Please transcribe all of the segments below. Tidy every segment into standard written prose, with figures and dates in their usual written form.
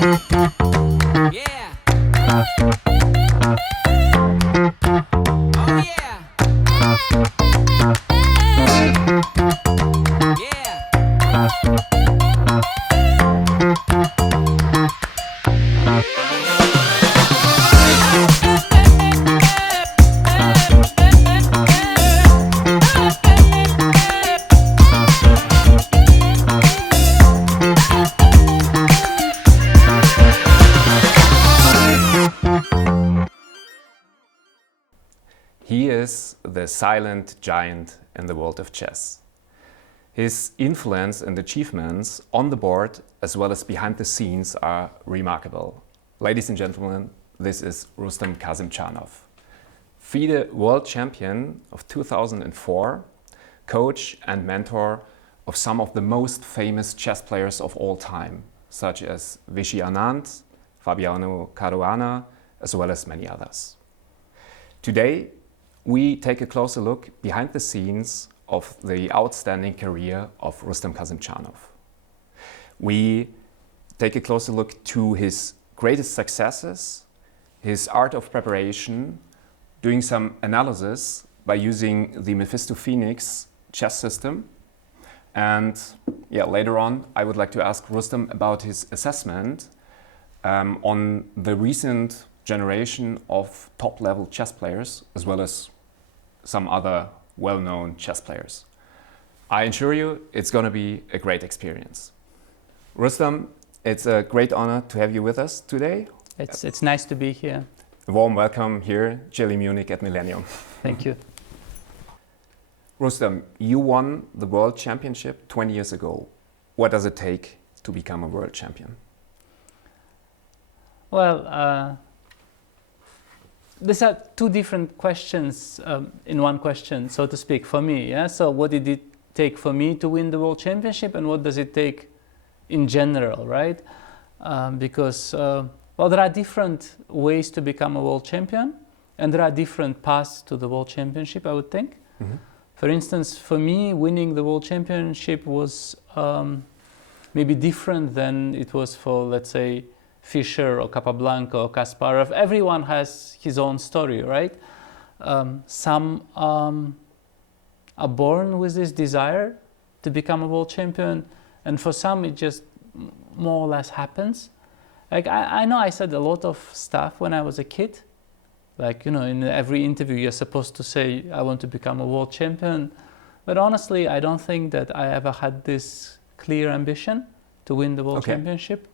Yeah. Oh yeah. Yeah. He is the silent giant in the world of chess. His influence and achievements on the board as well as behind the scenes are remarkable. Ladies and gentlemen, this is Rustam Kasimdzhanov, FIDE world champion of 2004, coach and mentor of some of the most famous chess players of all time, such as Vishy Anand, Fabiano Caruana, as well as many others. Today, we take a closer look behind the scenes of the outstanding career of Rustam Kasimdzhanov. We take a closer look to his greatest successes, his art of preparation, doing some analysis by using the Mephisto Phoenix chess system. And later on, I would like to ask Rustam about his assessment on the recent generation of top-level chess players, as well as some other well-known chess players. I assure you, it's going to be a great experience. Rustam, it's a great honor to have you with us today. It's nice to be here. A warm welcome here, Chile Munich at Millennium. Thank you. Rustam, you won the World Championship 20 years ago. What does it take to become a world champion? Well, these are two different questions in one question, so to speak, for me. Yeah? So what did it take for me to win the World Championship, and what does it take in general, right? Because there are different ways to become a world champion, and there are different paths to the World Championship, I would think. Mm-hmm. For instance, for me, winning the World Championship was maybe different than it was for, let's say, Fischer or Capablanca or Kasparov. Everyone has his own story, right? Some are born with this desire to become a world champion, and for some it just more or less happens. Like I know I said a lot of stuff when I was a kid. Like, you know, in every interview you're supposed to say, I want to become a world champion. But honestly, I don't think that I ever had this clear ambition to win the world championship.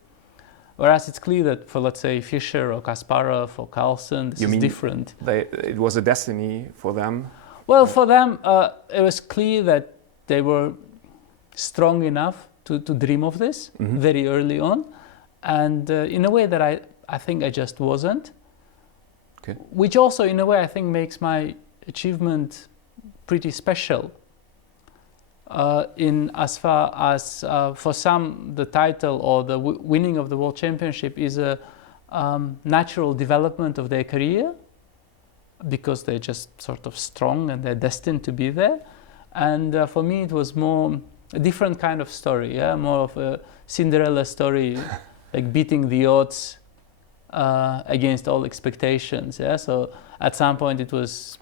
Whereas it's clear that for, let's say, Fischer or Kasparov or Carlsen, this is different. It was a destiny for them? Well, for them, it was clear that they were strong enough to dream of this very early on. And in a way that I think I just wasn't. Okay. Which also, in a way, I think makes my achievement pretty special. In as far as for some the title or the winning of the World Championship is a natural development of their career, because they're just sort of strong and they're destined to be there. And for me it was more a different kind of story, more of a Cinderella story, like beating the odds against all expectations. So at some point it was,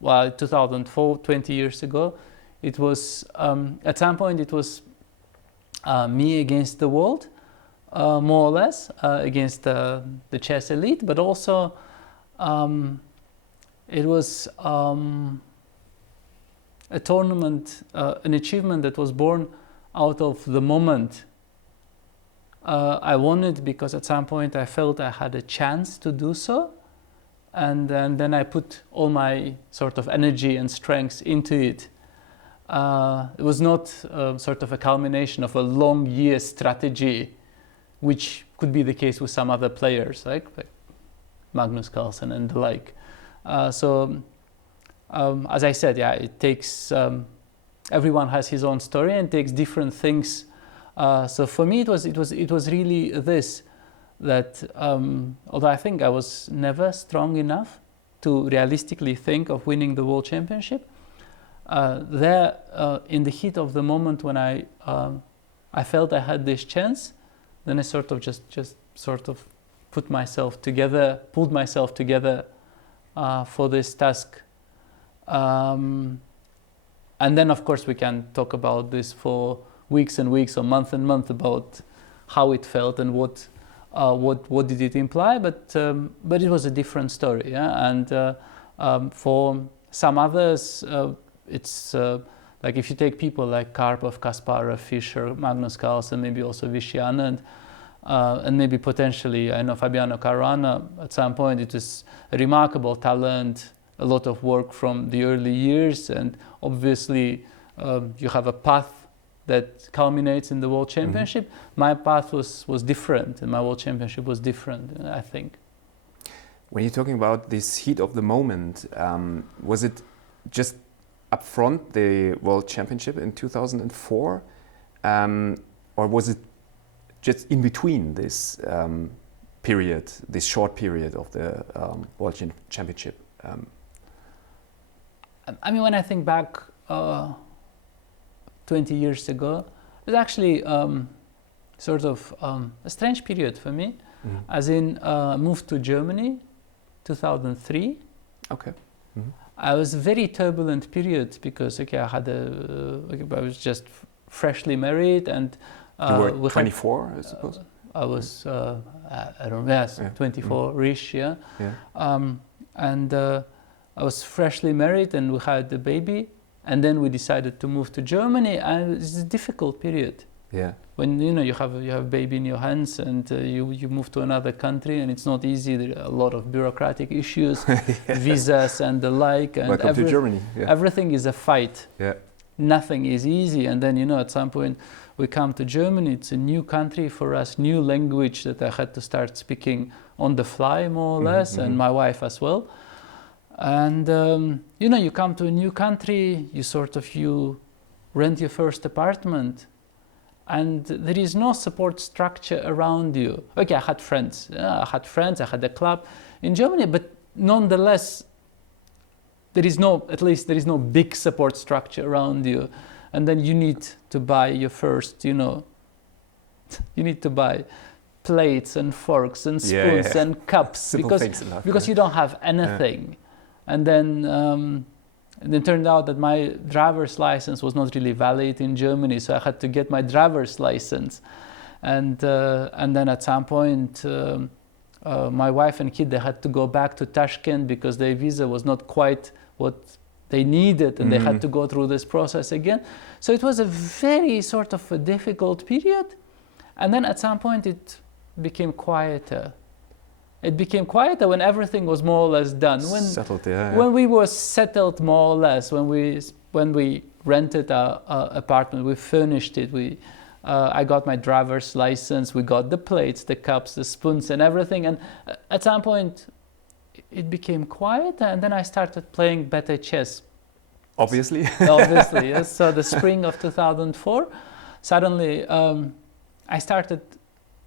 2004, 20 years ago, it was, at some point it was me against the world, more or less, against the chess elite, but also it was a tournament, an achievement that was born out of the moment. I won it because at some point I felt I had a chance to do so, and then I put all my sort of energy and strength into it. It was not sort of a culmination of a long year strategy, which could be the case with some other players, like Magnus Carlsen and the like. So, as I said, it takes, everyone has his own story and takes different things. So for me, it was really this, that although I think I was never strong enough to realistically think of winning the World Championship, in the heat of the moment when I felt I had this chance, then I sort of just sort of pulled myself together for this task. And then, of course, we can talk about this for weeks and weeks or month and month about how it felt and what did it imply. But it was a different story. Yeah? And for some others, it's like if you take people like Karpov, Kasparov, Fischer, Magnus Carlsen, maybe also Vishy Anand, and maybe potentially, I know Fabiano Caruana, at some point it was a remarkable talent, a lot of work from the early years, and obviously you have a path that culminates in the World Championship. My path was different, and my World Championship was different, I think. When you're talking about this heat of the moment, was it just up front, the World Championship in 2004, or was it just in between this period, this short period of the World Championship? I mean, when I think back 20 years ago, it was actually sort of a strange period for me, as in moved to Germany, 2003. Okay. I was a very turbulent period because I was just freshly married, and you were 24, I suppose. I was I don't know, yes, 24-ish, yeah. And I was freshly married, and we had the baby, and then we decided to move to Germany, and it's a difficult period. Yeah. When you have a baby in your hands, and you move to another country, and it's not easy. There are a lot of bureaucratic issues, visas and the like. And welcome to Germany. Yeah. Everything is a fight. Yeah. Nothing is easy. And then at some point we come to Germany. It's a new country for us, new language that I had to start speaking on the fly, more or less, and my wife as well. And you come to a new country. You rent your first apartment. And there is no support structure around you. Okay, I had friends. I had a club in Germany, but nonetheless, there is no big support structure around you. And then you need to buy your first, you need to buy plates and forks and spoons and cups because you don't have anything. Yeah. And then it turned out that my driver's license was not really valid in Germany, so I had to get my driver's license. And then at some point, my wife and kid, they had to go back to Tashkent because their visa was not quite what they needed, and they had to go through this process again. So it was a very sort of a difficult period. And then at some point, it became quieter. It became quieter when everything was more or less done. When we were settled more or less, when we rented our apartment, we furnished it. I got my driver's license. We got the plates, the cups, the spoons, and everything. And at some point, it became quieter. And then I started playing better chess. Obviously. Obviously, yes. So the spring of 2004, suddenly I started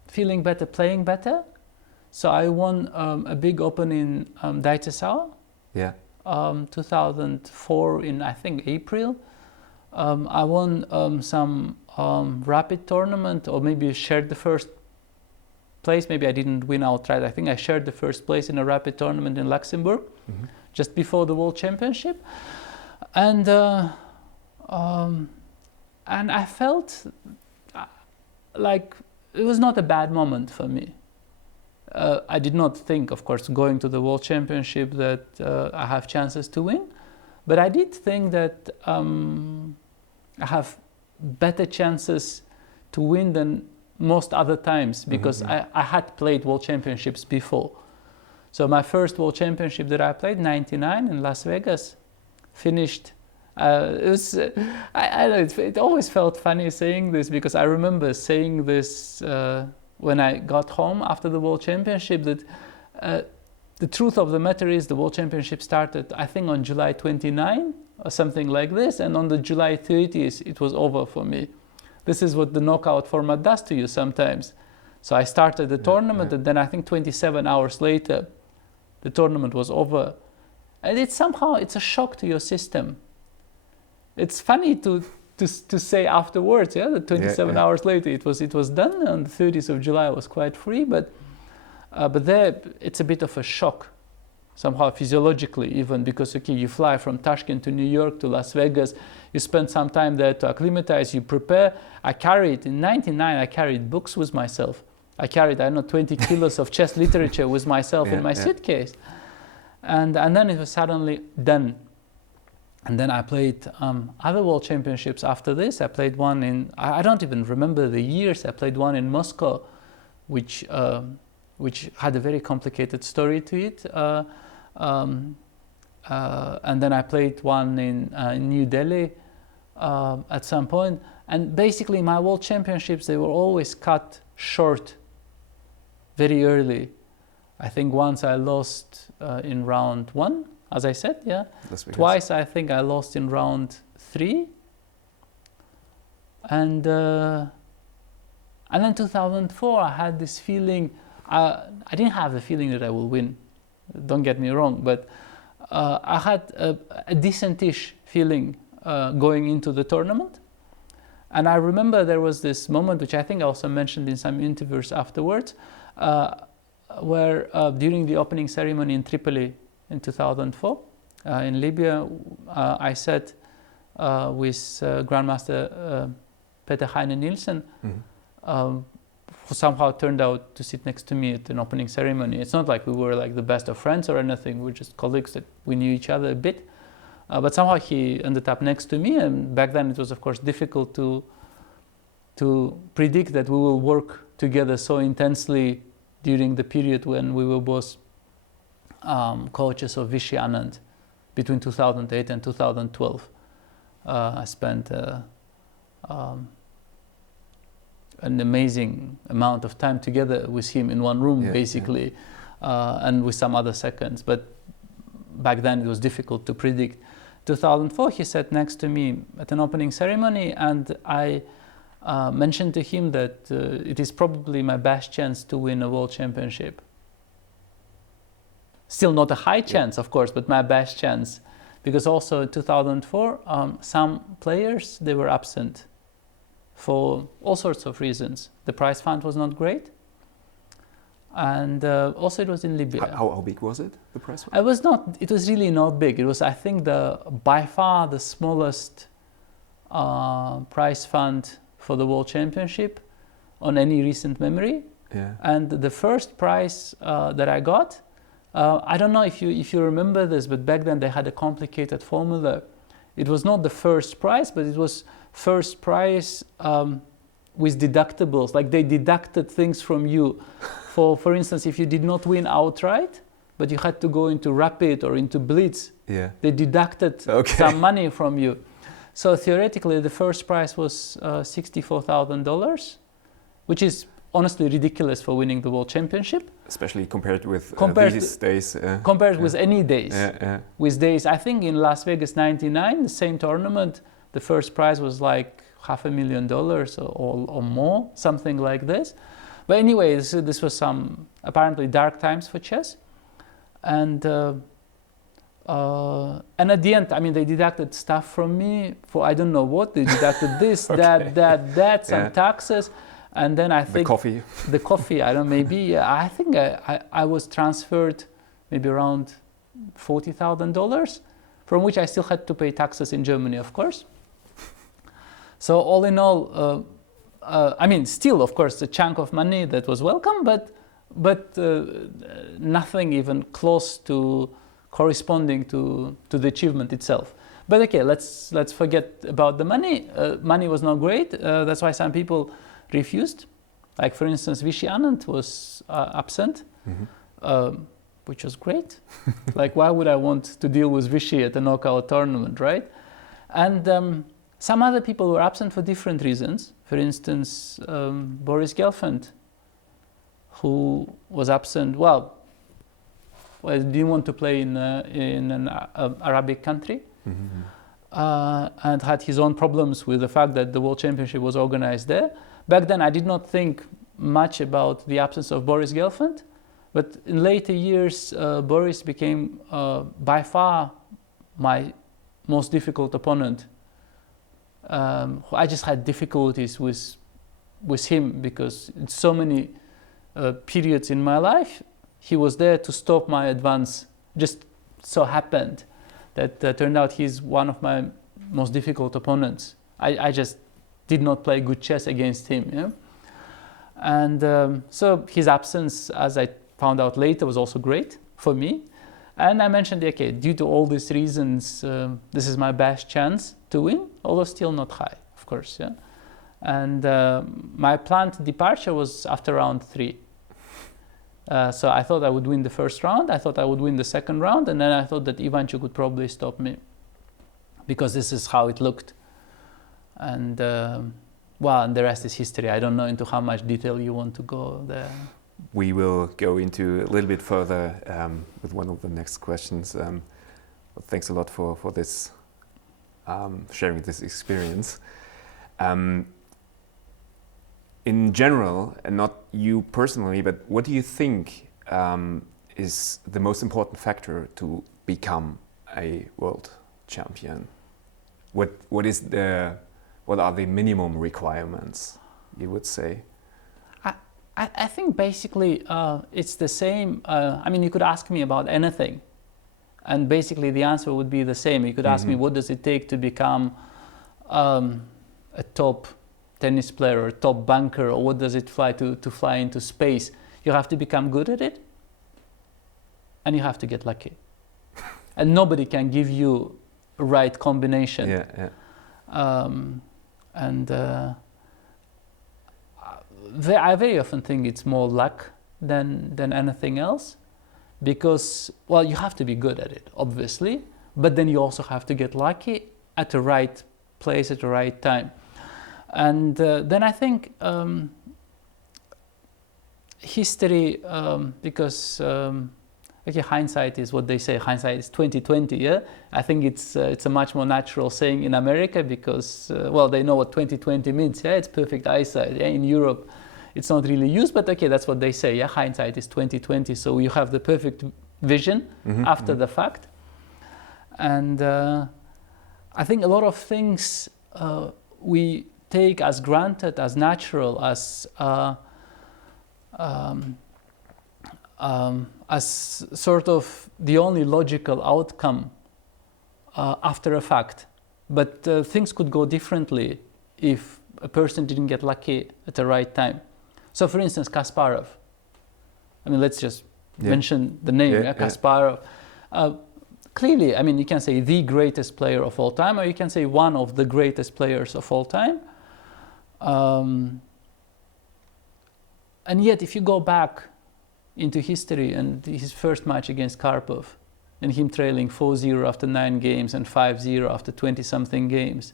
feeling better, playing better. So I won a big Open in Daitasau, 2004 in, I think, April. I won some rapid tournament, or maybe shared the first place. Maybe I didn't win outright. I think I shared the first place in a rapid tournament in Luxembourg, just before the World Championship. And I felt like it was not a bad moment for me. I did not think, of course, going to the World Championship that I have chances to win, but I did think that I have better chances to win than most other times because I had played World Championships before. So my first World Championship that I played, 99 in Las Vegas, finished. It always felt funny saying this because I remember saying this when I got home after the World Championship, that the truth of the matter is the World Championship started, I think, on July 29 or something like this, and on the July 30th it was over for me. This is what the knockout format does to you sometimes. So I started the tournament, and then I think 27 hours later the tournament was over. And it's a shock to your system. It's funny to to say afterwards, yeah, that 27 hours later it was done. On the 30th of July I was quite free, but there it's a bit of a shock, somehow physiologically even, because okay, you fly from Tashkent to New York to Las Vegas, you spend some time there to acclimatize, you prepare. I carried, in '99 I carried books with myself. I carried, I don't know, 20 kilos of chess literature with myself in my suitcase. And then it was suddenly done. And then I played other world championships after this. I played one in, I don't even remember the years, I played one in Moscow, which had a very complicated story to it. And then I played one in New Delhi at some point. And basically my world championships, they were always cut short very early. I think once I lost in round 1, as I said, yeah. Twice I think I lost in round 3. And then 2004 I had this feeling, I didn't have the feeling that I will win, don't get me wrong, but I had a decent-ish feeling going into the tournament. And I remember there was this moment, which I think I also mentioned in some interviews afterwards, where during the opening ceremony in Tripoli in 2004, in Libya, I sat with Grandmaster Peter Heine Nielsen, who somehow turned out to sit next to me at an opening ceremony. It's not like we were like the best of friends or anything, we were just colleagues that we knew each other a bit. But somehow he ended up next to me, and back then it was of course difficult to predict that we will work together so intensely during the period when we were both coaches of Vishy Anand between 2008 and 2012. I spent an amazing amount of time together with him in one room, basically, and with some other seconds. But back then it was difficult to predict. 2004, he sat next to me at an opening ceremony, and I mentioned to him that it is probably my best chance to win a world championship. Still not a high chance, of course, but my best chance. Because also in 2004, some players, they were absent for all sorts of reasons. The prize fund was not great. And also it was in Libya. How big was it, the prize fund? It was really not big. It was, I think, by far the smallest prize fund for the World Championship on any recent memory. Yeah. And the first prize that I got, I don't know if you remember this, but back then they had a complicated formula. It was not the first prize, but it was first prize with deductibles. Like they deducted things from you. For instance, if you did not win outright, but you had to go into rapid or into blitz, they deducted some money from you. So theoretically, the first prize was $64,000, which is honestly ridiculous for winning the World Championship. Especially compared with these days. Compared with any days. With days, I think in Las Vegas '99, the same tournament, the first prize was like $500,000 or more, something like this. But anyway, this was some apparently dark times for chess. And at the end, I mean, they deducted stuff from me for I don't know what. They deducted this, that, some taxes. And then I think the coffee, I don't know, maybe, I think I was transferred maybe around $40,000, from which I still had to pay taxes in Germany, of course. So all in all, I mean, still, of course, a chunk of money that was welcome, but nothing even close to corresponding to the achievement itself. But okay, let's forget about the money. Money was not great. That's why some people refused. Like for instance, Vishy Anand was absent, which was great. Like why would I want to deal with Vishy at a knockout tournament, right? And some other people were absent for different reasons. For instance, Boris Gelfand, who was absent, well, didn't want to play in an Arabic country, and had his own problems with the fact that the World Championship was organized there. Back then, I did not think much about the absence of Boris Gelfand, but in later years, Boris became by far my most difficult opponent I just had difficulties with him because in so many periods in my life, he was there to stop my advance. Just so happened that turned out he's one of my most difficult opponents. I just did not play good chess against him. Yeah? And so his absence, as I found out later, was also great for me. And I mentioned, okay, due to all these reasons, this is my best chance to win, although still not high, of course. Yeah. And my planned departure was after round 3. So I thought I would win the first round, I thought I would win the second round, and then I thought that Ivanchuk would probably stop me because this is how it looked. And well, and the rest is history. I don't know into how much detail you want to go there. We will go into a little bit further with one of the next questions. But thanks a lot for this, sharing this experience. In general, and not you personally, but what do you think is the most important factor to become a world champion? What are the minimum requirements, you would say? I think basically it's the same. I mean, you could ask me about anything, and basically the answer would be the same. You could ask me, what does it take to become a top tennis player or a top banker, or what does it fly to fly into space? You have to become good at it, and you have to get lucky. And nobody can give you a right combination. Yeah. I very often think it's more luck than anything else, because, well, you have to be good at it, obviously, but then you also have to get lucky at the right place at the right time. And then I think history, because okay, hindsight is what they say. Hindsight is 20/20. Yeah, I think it's a much more natural saying in America because well, they know what 20/20 means. Yeah, it's perfect eyesight. Yeah, in Europe, it's not really used, but okay, that's what they say. Yeah, hindsight is 20/20. So you have the perfect vision after the fact. And I think a lot of things we take as granted, as natural, as sort of the only logical outcome after a fact. But things could go differently if a person didn't get lucky at the right time. So for instance, Kasparov. I mean, let's just mention the name, Kasparov. Clearly, I mean, you can say the greatest player of all time, or you can say one of the greatest players of all time. And yet, if you go back into history and his first match against Karpov, and him trailing 4-0 after 9 games and 5-0 after 20-something games,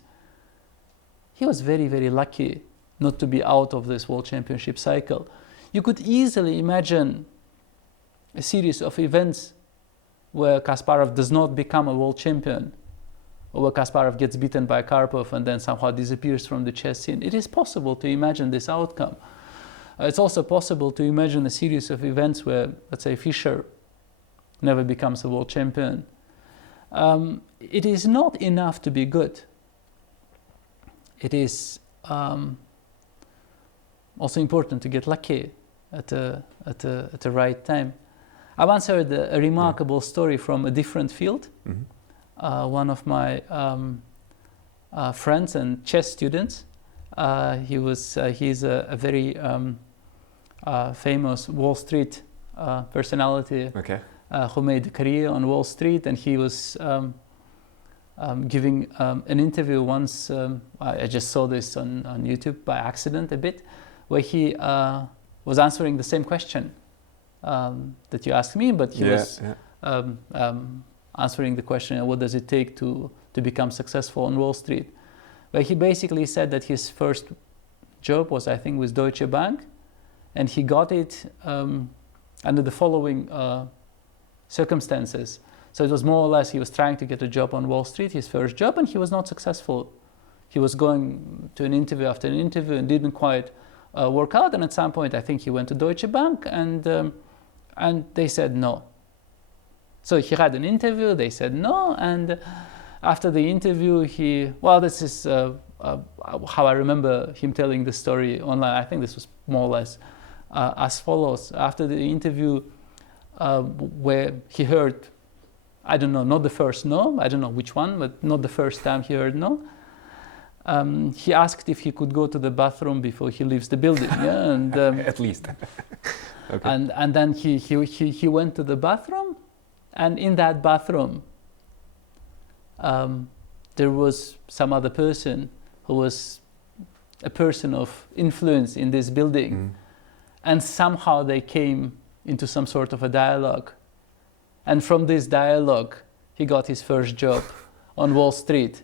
he was very, very lucky not to be out of this World Championship cycle. You could easily imagine a series of events where Kasparov does not become a world champion, or where Kasparov gets beaten by Karpov and then somehow disappears from the chess scene. It is possible to imagine this outcome. It's also possible to imagine a series of events where, let's say, Fischer never becomes a world champion. It is not enough to be good. It is also important to get lucky at the right time. I once heard a remarkable story from a different field. One of my friends and chess students, he's a very famous Wall Street personality who made a career on Wall Street, and he was giving an interview once. I just saw this on YouTube by accident a bit, where he was answering the same question that you asked me, but he was answering the question, what does it take to become successful on Wall Street? Where he basically said that his first job was, I think, with Deutsche Bank, and he got it under the following circumstances. So it was more or less he was trying to get a job on Wall Street, his first job, and he was not successful. He was going to an interview after an interview and didn't quite work out, and at some point I think he went to Deutsche Bank and they said no. So he had an interview, they said no, and after the interview this is how I remember him telling the story online. I think this was more or less as follows. After the interview, where he heard, I don't know, not the first no, I don't know which one, but not the first time he heard no. He asked if he could go to the bathroom before he leaves the building. Yeah, and at least. Okay. And then he went to the bathroom, and in that bathroom, there was some other person who was a person of influence in this building, and somehow they came into some sort of a dialogue, and from this dialogue, he got his first job on Wall Street.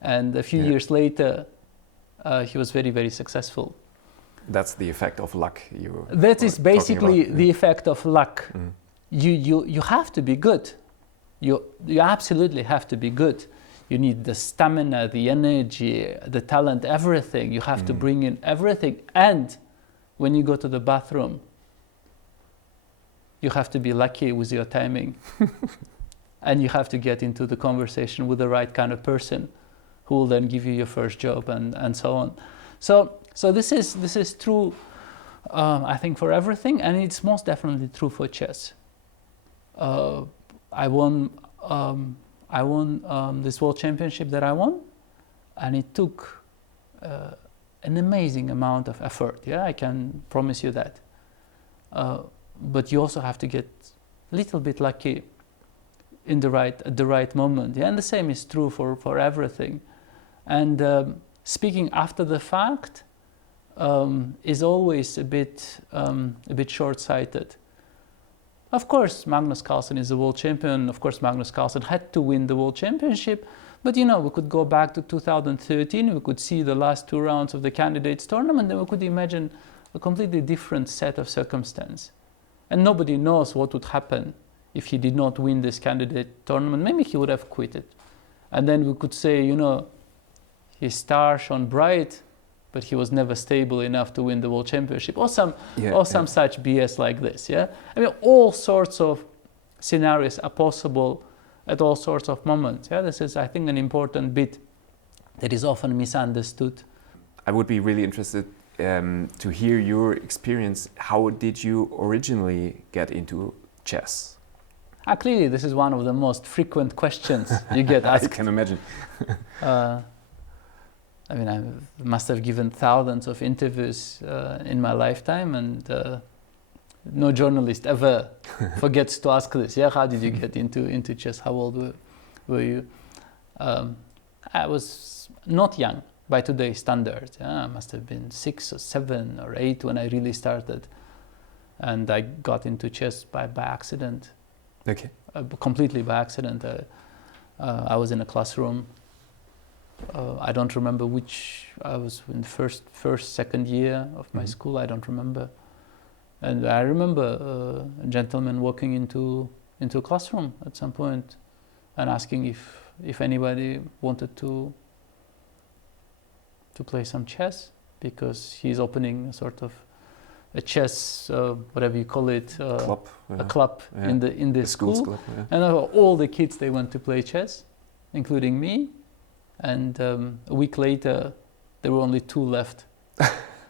And a few years later, he was very, very successful. That's the effect of luck. That is basically the effect of luck. You have to be good. You absolutely have to be good. You need the stamina, the energy, the talent, everything. You have to bring in everything. And when you go to the bathroom, you have to be lucky with your timing. And you have to get into the conversation with the right kind of person who will then give you your first job and so on. So this is true, I think, for everything, and it's most definitely true for chess. I won this world championship that I won, and it took an amazing amount of effort. Yeah, I can promise you that. But you also have to get a little bit lucky at the right moment. Yeah, and the same is true for everything. And speaking after the fact is always a bit short-sighted. Of course, Magnus Carlsen is the world champion. Of course, Magnus Carlsen had to win the world championship. But you know, we could go back to 2013. We could see the last 2 rounds of the candidates tournament, and we could imagine a completely different set of circumstances. And nobody knows what would happen if he did not win this candidate tournament. Maybe he would have quit it. And then we could say, you know, his star shone bright, but he was never stable enough to win the world championship, or some such BS like this. Yeah, I mean, all sorts of scenarios are possible at all sorts of moments. Yeah, this is, I think, an important bit that is often misunderstood. I would be really interested to hear your experience. How did you originally get into chess? Clearly, this is one of the most frequent questions you get asked. I can imagine. I mean, I must have given thousands of interviews in my lifetime, and no journalist ever forgets to ask this. Yeah, how did you get into chess? How old were you? I was not young by today's standards. Yeah? I must have been 6 or 7 or 8 when I really started, and I got into chess by accident. Okay. Completely by accident. I was in a classroom. I don't remember which. I was in the first, second year of my school. I don't remember. And I remember a gentleman walking into a classroom at some point and asking if anybody wanted to play some chess, because he's opening a sort of a chess, whatever you call it, club, a club in the school. Club, yeah. And all the kids, they went to play chess, including me. And a week later, there were only 2 left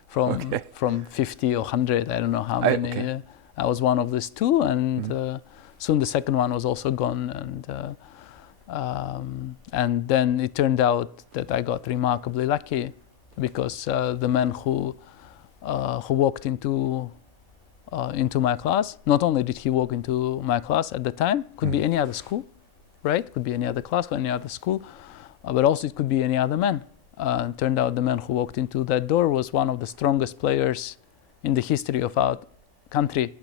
from 50 or 100. I don't know how many. I was one of these 2, and soon the second one was also gone. And then it turned out that I got remarkably lucky, because the man who walked into my class, not only did he walk into my class at the time, could be any other school, right? Could be any other class or any other school. But also it could be any other man. Turned out the man who walked into that door was one of the strongest players in the history of our country.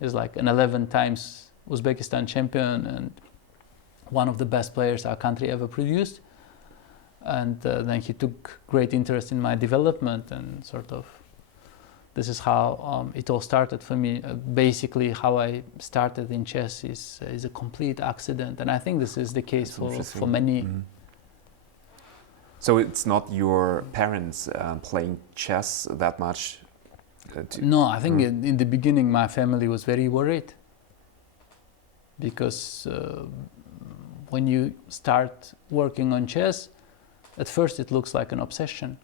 He's like an 11 times Uzbekistan champion and one of the best players our country ever produced. And then he took great interest in my development, and sort of this is how it all started for me. Basically, how I started in chess is a complete accident, and I think this is the case for many. Mm-hmm. So it's not your parents playing chess that much? No, I think in the beginning my family was very worried, because when you start working on chess, at first it looks like an obsession.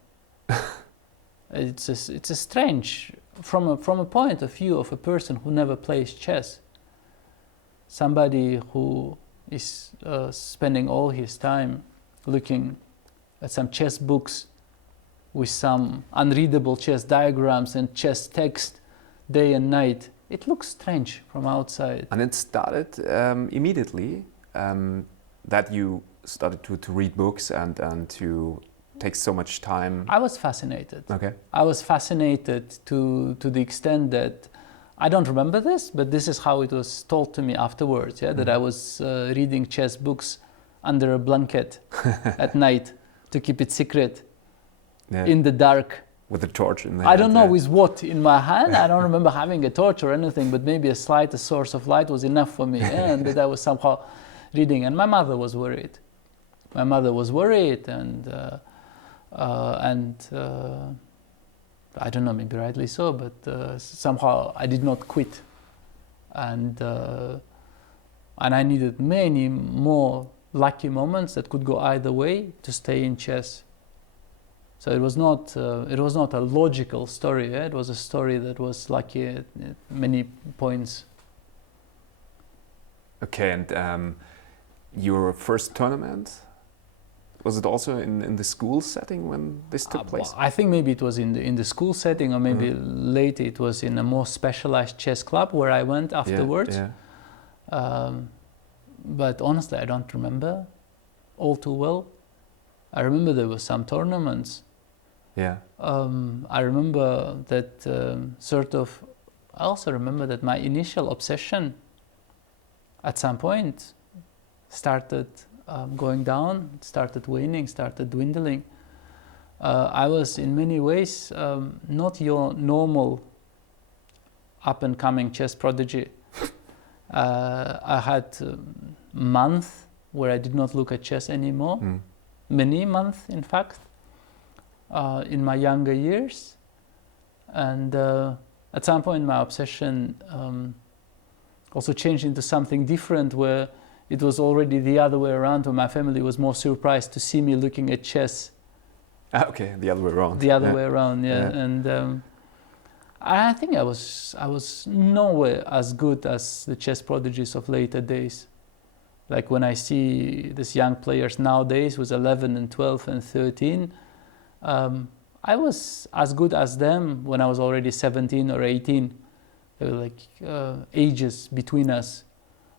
It's a strange, from a point of view of a person who never plays chess, somebody who is spending all his time looking at some chess books with some unreadable chess diagrams and chess text day and night. It looks strange from outside. And it started immediately that you started to read books and to take so much time. I was fascinated. Okay. I was fascinated to the extent that I don't remember this, but this is how it was told to me afterwards, that I was reading chess books under a blanket at night to keep it secret, in the dark. With a torch in the I hand. don't know with what in my hand. I don't remember having a torch or anything, but maybe a source of light was enough for me, and that I was somehow reading. And my mother was worried. My mother was worried, and I don't know, maybe rightly so, but somehow I did not quit, and I needed many more lucky moments that could go either way to stay in chess. So it was not a logical story. It was a story that was lucky at many points. Okay, and your first tournament, was it also in the school setting when this took place? I think maybe it was in the school setting, or maybe later it was in a more specialized chess club where I went afterwards. But honestly, I don't remember all too well. I remember there were some tournaments. I remember that I also remember that my initial obsession at some point started going down, started waning, started dwindling. I was in many ways not your normal up-and-coming chess prodigy. I had a month where I did not look at chess anymore, many months in fact, in my younger years. And at some point my obsession also changed into something different, where it was already the other way around, where my family was more surprised to see me looking at chess. Okay, the other way around. The other way around, and I think I was nowhere as good as the chess prodigies of later days. Like when I see these young players nowadays with 11 and 12 and 13, I was as good as them when I was already 17 or 18. There were like ages between us.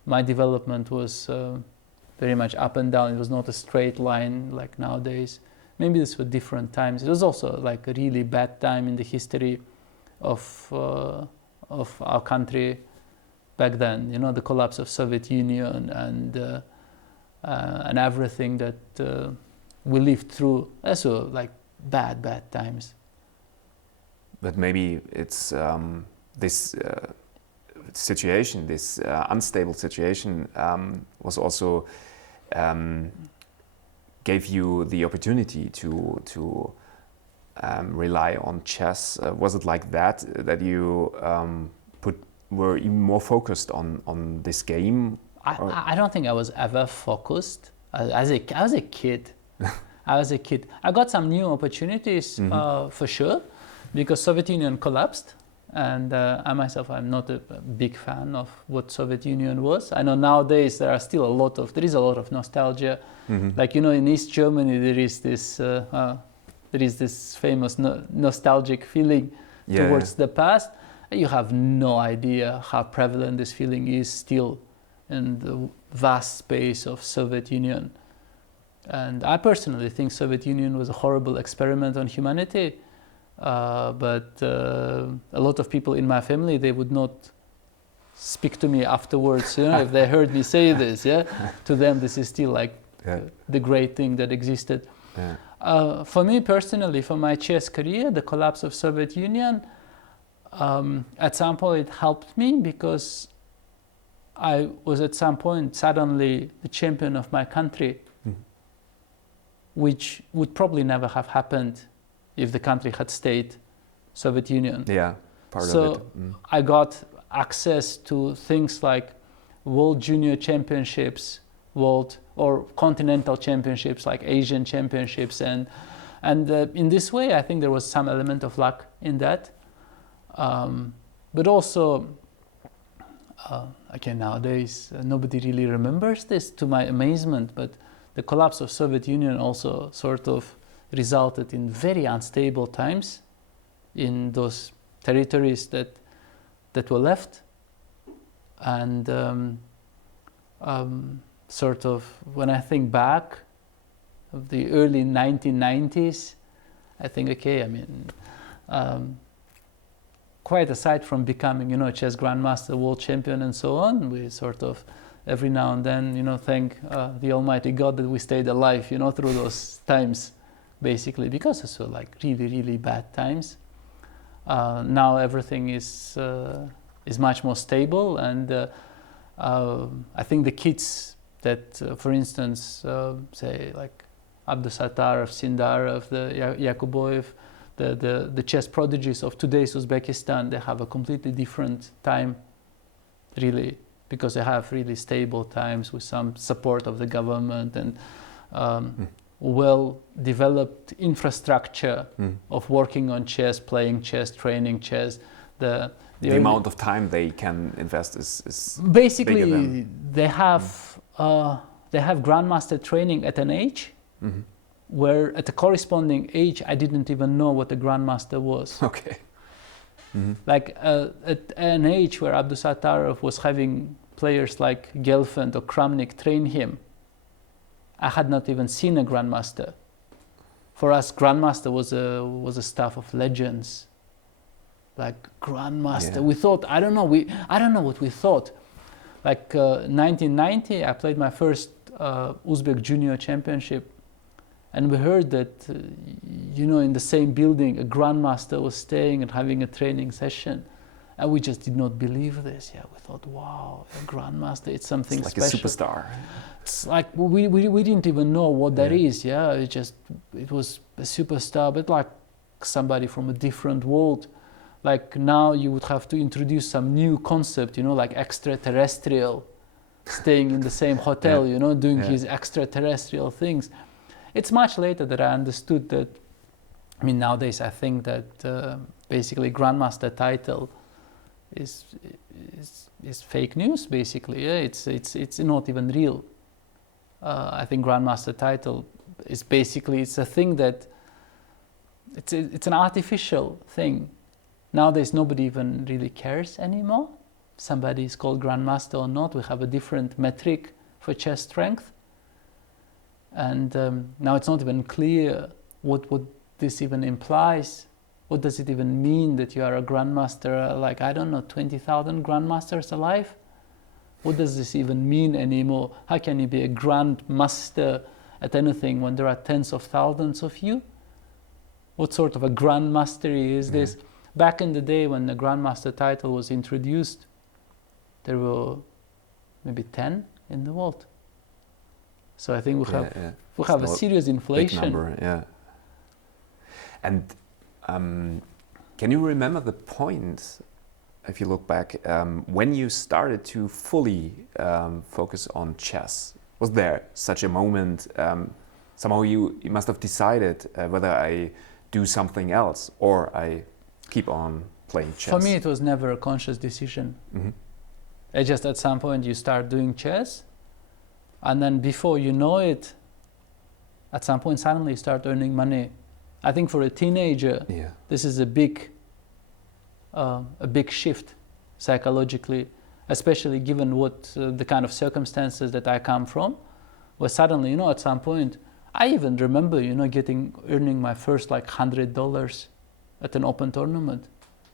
My development was very much up and down. It was not a straight line like nowadays. Maybe this were different times. It was also like a really bad time in the history of our country back then. You know, the collapse of Soviet Union and everything that we lived through. Also, like bad times. But maybe it's this situation, this unstable situation, was also gave you the opportunity to rely on chess. Was it like that you were even more focused on this game? I don't think I was ever focused. I was a kid. I was a kid. I got some new opportunities for sure, because Soviet Union collapsed, and I myself, I'm not a big fan of what Soviet Union was. I know nowadays there is a lot of nostalgia. Like, you know, in East Germany there is this famous nostalgic feeling towards the past. You have no idea how prevalent this feeling is still in the vast space of Soviet Union. And I personally think Soviet Union was a horrible experiment on humanity. But a lot of people in my family, they would not speak to me afterwards, you know, if they heard me say this. To them this is still like the great thing that existed. For me personally, for my chess career, the collapse of Soviet Union at some point helped me, because I was at some point suddenly the champion of my country, which would probably never have happened if the country had stayed Soviet Union. Part so of it. I got access to things like World Junior Championships, world or continental championships like Asian championships, and in this way I think there was some element of luck in that, but also again nowadays nobody really remembers this, to my amazement, but the collapse of Soviet Union also sort of resulted in very unstable times in those territories that were left, and sort of when I think back of the early 1990s, I think, okay, I mean, quite aside from becoming, you know, chess grandmaster, world champion, and so on, we sort of every now and then, you know, thank the Almighty God that we stayed alive, you know, through those times, basically, because it's so like really, really bad times. Now everything is much more stable, and I think the kids that, for instance, say like Abdusattarov, Sindarov, the Yakuboyev, the chess prodigies of today's Uzbekistan, they have a completely different time, really, because they have really stable times with some support of the government and well-developed infrastructure of working on chess, playing chess, training chess. The amount of time they can invest is basically bigger than... they have grandmaster training at an age where at the corresponding age I didn't even know what a grandmaster was. Okay. Like at an age where Abdusattarov was having players like Gelfand or Kramnik train him, I had not even seen a grandmaster. For us, grandmaster was a stuff of legends. Like grandmaster, we thought, I don't know what we thought. Like 1990, I played my first Uzbek junior championship, and we heard that, you know, in the same building, a grandmaster was staying and having a training session, and we just did not believe this. Yeah, we thought, wow, a grandmaster, it's something like special. a superstar. It's like we didn't even know what that is. Yeah, it was a superstar, but like somebody from a different world. Like now you would have to introduce some new concept, you know, like extraterrestrial, staying in the same hotel, you know, doing his extraterrestrial things. It's much later that I understood that. I mean, nowadays I think that basically grandmaster title is fake news. Basically, yeah, it's not even real. I think grandmaster title is basically, it's a thing that it's an artificial thing. Nowadays nobody even really cares anymore. Somebody is called grandmaster or not. We have a different metric for chess strength. And now it's not even clear what this even implies. What does it even mean that you are a grandmaster? Like, I don't know, 20,000 grandmasters alive? What does this even mean anymore? How can you be a grandmaster at anything when there are tens of thousands of you? What sort of a grandmastery is this? Back in the day when the grandmaster title was introduced, there were maybe 10 in the world. So I think we have a serious inflation. Big number, yeah. And can you remember the point, if you look back, when you started to fully focus on chess? Was there such a moment? Somehow you must have decided whether I do something else or I keep on playing chess. For me, it was never a conscious decision. It just at some point you start doing chess, and then before you know it, at some point suddenly you start earning money. I think for a teenager, this is a big shift psychologically, especially given what the kind of circumstances that I come from, where suddenly, you know, at some point, I even remember, you know, earning my first like $100 at an open tournament.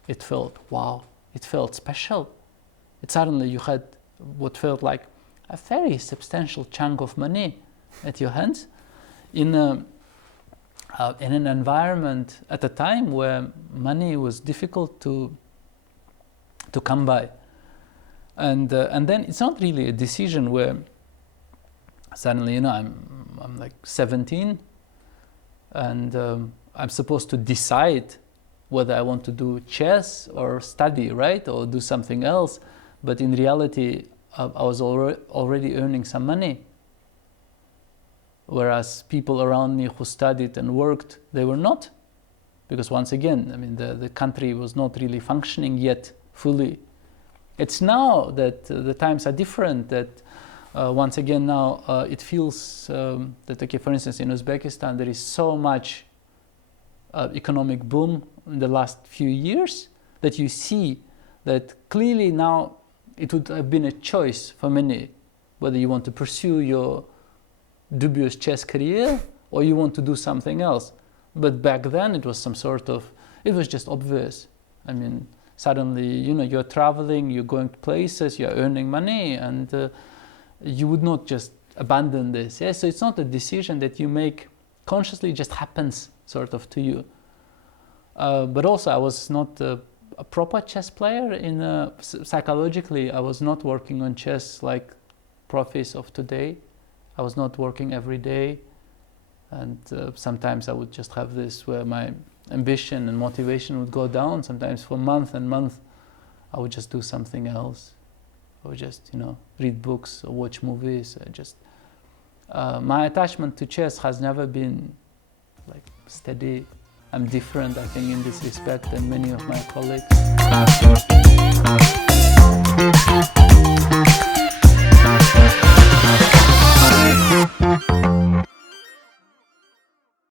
It felt, wow, it felt special. It suddenly you had what felt like a very substantial chunk of money at your hands in an environment at a time where money was difficult to come by. And then it's not really a decision where suddenly, you know, I'm like 17 and I'm supposed to decide whether I want to do chess or study, right, or do something else. But in reality, I was already earning some money. whereas people around me who studied and worked, they were not. Because once again, I mean, the country was not really functioning yet fully. It's now that the times are different, that once again now it feels that, okay, for instance, in Uzbekistan, there is so much economic boom in the last few years that you see that clearly now it would have been a choice for many, whether you want to pursue your dubious chess career or you want to do something else. But back then it was some sort of, it was just obvious. I mean, suddenly, you know, you're traveling, you're going to places, you're earning money, and you would not just abandon this. Yeah? So it's not a decision that you make consciously, it just happens sort of to you. But also I was not a proper chess player. Psychologically, I was not working on chess like profis of today. I was not working every day. And sometimes I would just have this where my ambition and motivation would go down. Sometimes for month and month, I would just do something else. I would just, you know, read books or watch movies. My attachment to chess has never been like steady. I'm different, I think, in this respect than many of my colleagues.